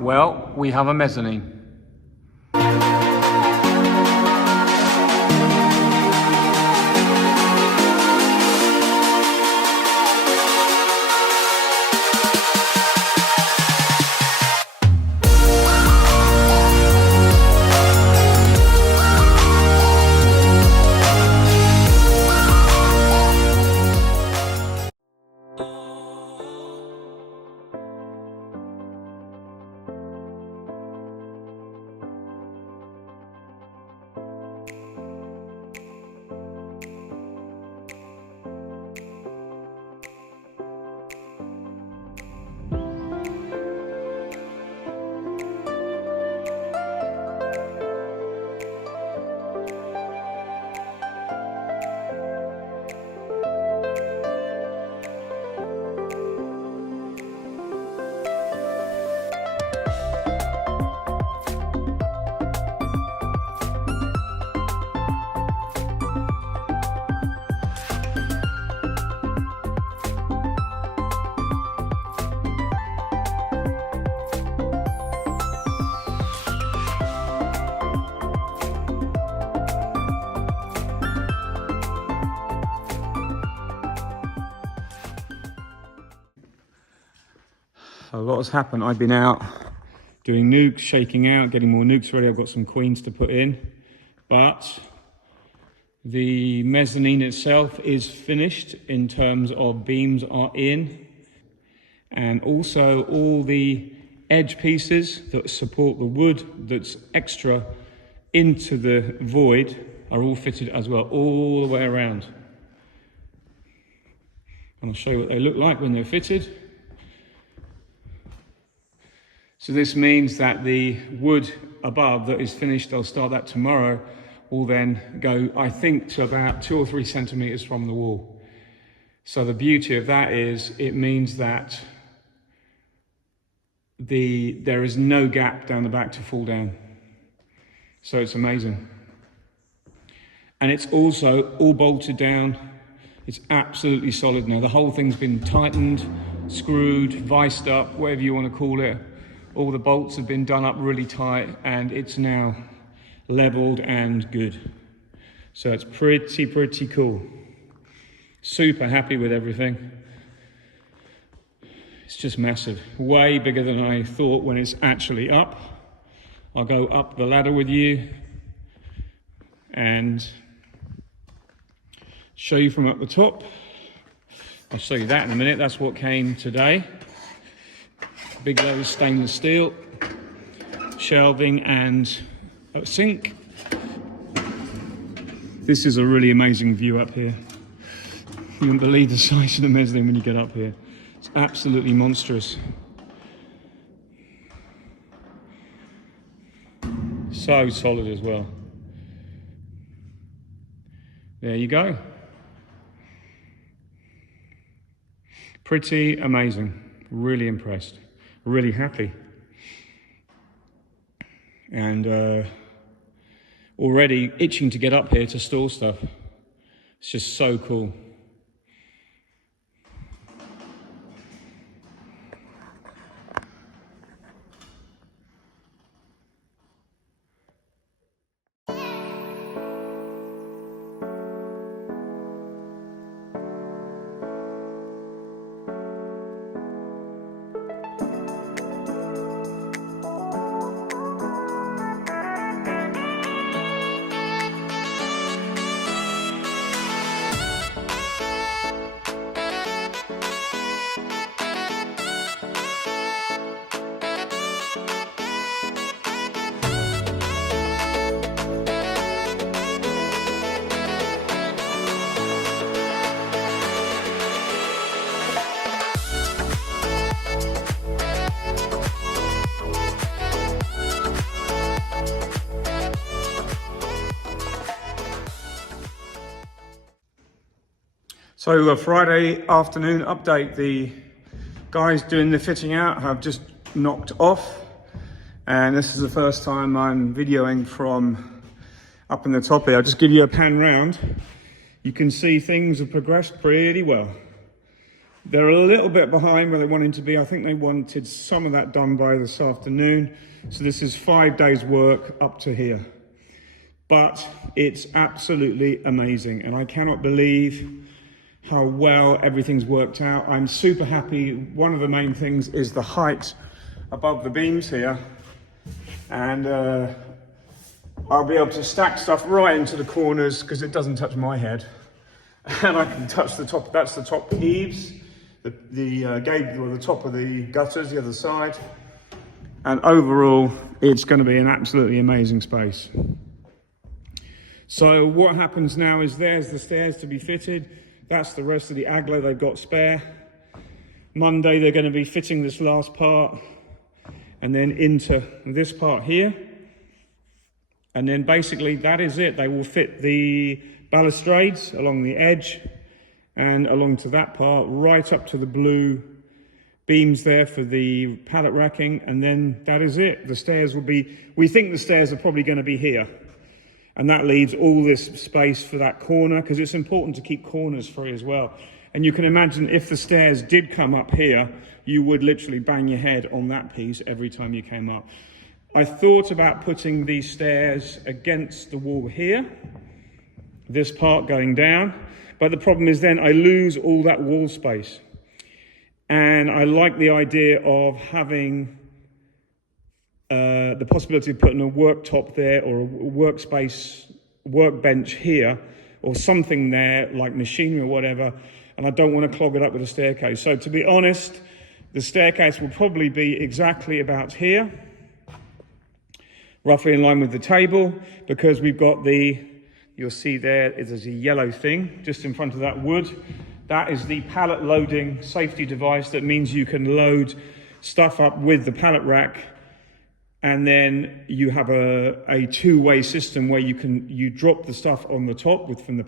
Well, we have a mezzanine. A lot has happened. I've been out doing nukes, shaking out, getting more nukes ready. I've got some queens to put in, but the mezzanine itself is finished in terms of beams are in, and also all the edge pieces that support the wood that's extra into the void are all fitted as well, all the way around. And I'll show you what they look like when they're fitted. So this means that the wood above that is finished, I'll start that tomorrow, will then go, I think, to about 2 or 3 centimeters from the wall. So the beauty of that is it means that there is no gap down the back to fall down. So it's amazing. And it's also all bolted down. It's absolutely solid now. The whole thing's been tightened, screwed, viced up, whatever you want to call it. All the bolts have been done up really tight, and it's now leveled and good. So it's pretty cool. Super happy with everything. It's just massive, way bigger than I thought when it's actually up. I'll go up the ladder with you and show you from up the top. I'll show you that in a minute. That's what came today. Big load of stainless steel, shelving and a sink. This is a really amazing view up here. You wouldn't believe the size of the mezzanine when you get up here. It's absolutely monstrous. So solid as well. There you go. Pretty amazing. Really impressed. Really happy. And already itching to get up here to store stuff. It's just so cool. So a Friday afternoon update. The guys doing the fitting out have just knocked off, and this is the first time I'm videoing from up in the top here. I'll just give you a pan round. You can see things have progressed pretty well. They're a little bit behind where they wanted to be. I think they wanted some of that done by this afternoon. So this is 5 days work up to here. But it's absolutely amazing. And I cannot believe how well everything's worked out. I'm super happy. One of the main things is the height above the beams here. And I'll be able to stack stuff right into the corners because it doesn't touch my head. And I can touch the top, that's the top eaves, the gable, or the top of the gutters, the other side. And overall, it's going to be an absolutely amazing space. So what happens now is there's the stairs to be fitted. That's the rest of the aglo they've got spare. Monday, they're going to be fitting this last part and then into this part here. And then basically that is it. They will fit the balustrades along the edge and along to that part, right up to the blue beams there for the pallet racking. And then that is it. The stairs will be, we think the stairs are probably going to be here. And that leaves all this space for that corner, because it's important to keep corners free as well. And you can imagine if the stairs did come up here, you would literally bang your head on that piece every time you came up. I thought about putting these stairs against the wall here, this part going down, but the problem is then I lose all that wall space. And I like the idea of having the possibility of putting a worktop there, or a workbench here, or something there like machinery or whatever, and I don't want to clog it up with a staircase. So to be honest, the staircase will probably be exactly about here, roughly in line with the table, because we've got you'll see there's a yellow thing just in front of that wood. That is the pallet loading safety device. That means you can load stuff up with the pallet rack, and then you have a two-way system where you drop the stuff on the top from the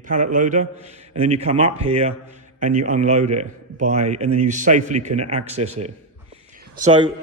pallet loader, and then you come up here and you unload it and then you safely can access it. So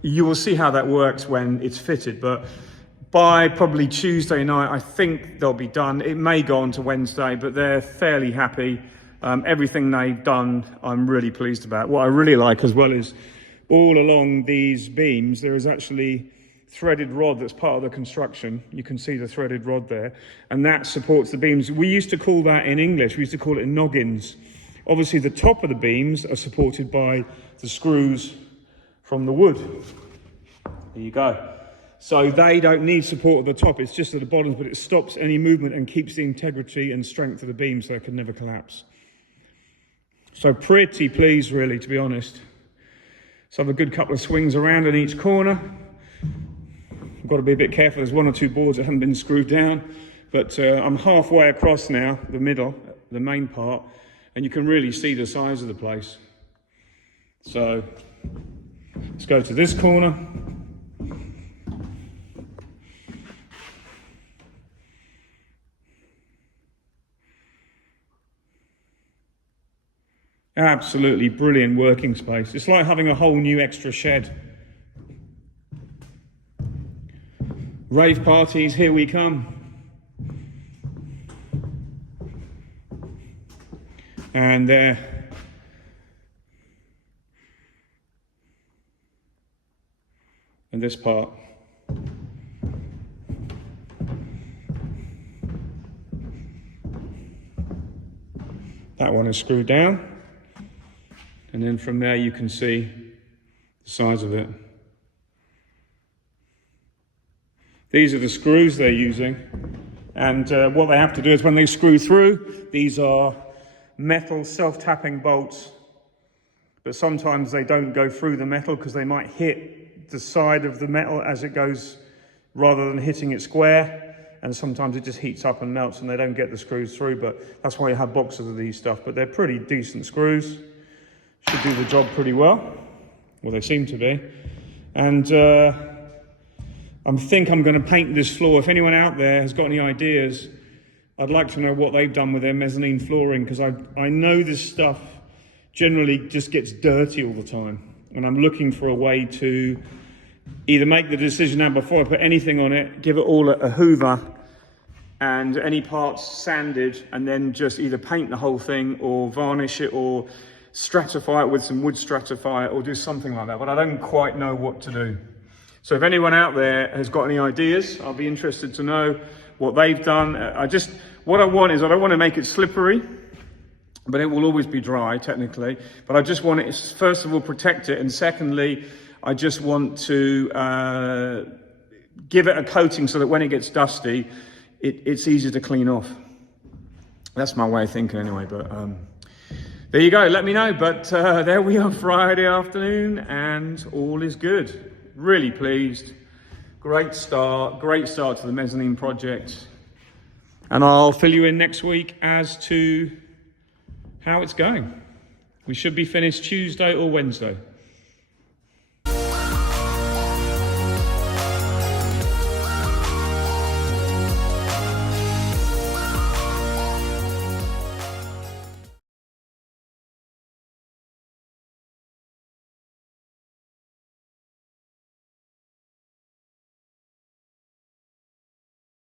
you will see how that works when it's fitted, but by probably Tuesday night, I think they'll be done. It may go on to Wednesday, but they're fairly happy. Everything they've done, I'm really pleased about. What I really like as well is all along these beams, there is actually threaded rod that's part of the construction. You can see the threaded rod there, and that supports the beams. We used to call that in English, we used to call it noggins. Obviously, the top of the beams are supported by the screws from the wood. There you go. So they don't need support at the top, it's just at the bottom, but it stops any movement and keeps the integrity and strength of the beam so it can never collapse. So pretty pleased, really, to be honest. So I have a good couple of swings around in each corner. I've got to be a bit careful, there's 1 or 2 boards that haven't been screwed down, but I'm halfway across now, the middle, the main part, and you can really see the size of the place. So let's go to this corner. Absolutely brilliant working space. It's like having a whole new extra shed. Rave parties, here we come. And this part. That one is screwed down. And then from there you can see the size of it. These are the screws they're using. And what they have to do is when they screw through, these are metal self-tapping bolts. But sometimes they don't go through the metal because they might hit the side of the metal as it goes rather than hitting it square. And sometimes it just heats up and melts and they don't get the screws through. But that's why you have boxes of these stuff. But they're pretty decent screws. Should do the job pretty well. Well, they seem to be. And I think I'm going to paint this floor. If anyone out there has got any ideas, I'd like to know what they've done with their mezzanine flooring, because I know this stuff generally just gets dirty all the time. And I'm looking for a way to either make the decision now before I put anything on it, give it all a hoover, and any parts sanded, and then just either paint the whole thing or varnish it or stratify it with some wood stratifier or do something like that, but I don't quite know what to do. So if anyone out there has got any ideas, I'll be interested to know what they've done. What I want is, I don't want to make it slippery, but it will always be dry technically. But I just want it, first of all, protect it. And secondly, I just want to give it a coating so that when it gets dusty, it's easy to clean off. That's my way of thinking anyway, but there you go, let me know. But there we are, Friday afternoon, and all is good. Really pleased. Great start to the mezzanine project. And I'll fill you in next week as to how it's going. We should be finished Tuesday or Wednesday.